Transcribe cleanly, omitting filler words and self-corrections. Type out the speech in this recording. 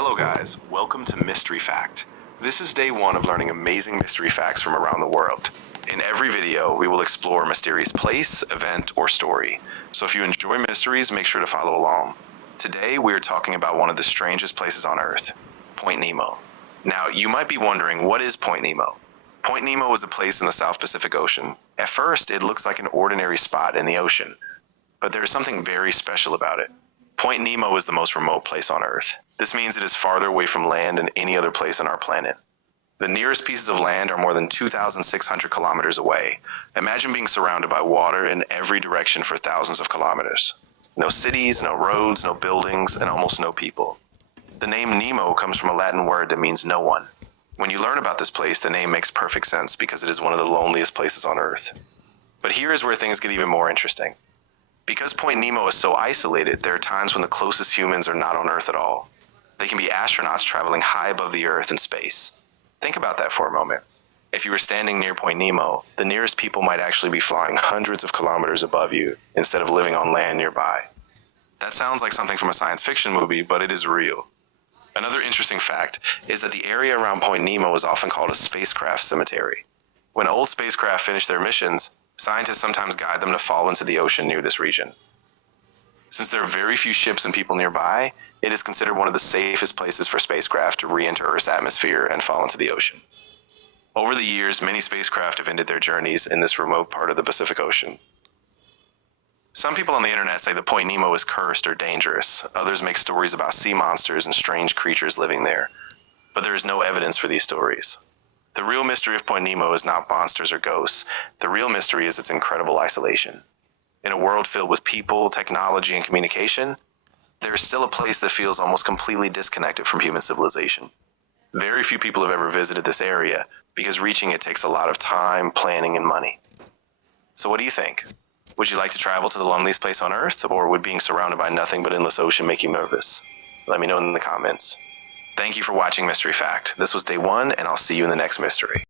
Hello guys, welcome to Mystery Fact. This is day one of learning amazing mystery facts from around the world. In every video, we will explore a mysterious place, event, or story. So if you enjoy mysteries, make sure to follow along. Today, we are talking about one of the strangest places on Earth, Point Nemo. Now, you might be wondering, what is Point Nemo? Point Nemo is a place in the South Pacific Ocean. At first, it looks like an ordinary spot in the ocean, but there is something very special about it. Point Nemo is the most remote place on Earth. This means it is farther away from land than any other place on our planet. The nearest pieces of land are more than 2,600 kilometers away. Imagine being surrounded by water in every direction for thousands of kilometers. No cities, no roads, no buildings, and almost no people. The name Nemo comes from a Latin word that means no one. When you learn about this place, the name makes perfect sense because it is one of the loneliest places on Earth. But here is where things get even more interesting. Because Point Nemo is so isolated, there are times when the closest humans are not on Earth at all. They can be astronauts traveling high above the Earth in space. Think about that for a moment. If you were standing near Point Nemo, the nearest people might actually be flying hundreds of kilometers above you instead of living on land nearby. That sounds like something from a science fiction movie, but it is real. Another interesting fact is that the area around Point Nemo is often called a spacecraft cemetery. When old spacecraft finish their missions, scientists sometimes guide them to fall into the ocean near this region. Since there are very few ships and people nearby, it is considered one of the safest places for spacecraft to re-enter Earth's atmosphere and fall into the ocean. Over the years, many spacecraft have ended their journeys in this remote part of the Pacific Ocean. Some people on the internet say that Point Nemo is cursed or dangerous. Others make stories about sea monsters and strange creatures living there. But there is no evidence for these stories. The real mystery of Point Nemo is not monsters or ghosts. The real mystery is its incredible isolation. In a world filled with people, technology, and communication, there is still a place that feels almost completely disconnected from human civilization. Very few people have ever visited this area because reaching it takes a lot of time, planning, and money. So what do you think? Would you like to travel to the loneliest place on Earth, or would being surrounded by nothing but endless ocean make you nervous? Let me know in the comments. Thank you for watching Mystery Fact. This was day one, and I'll see you in the next mystery.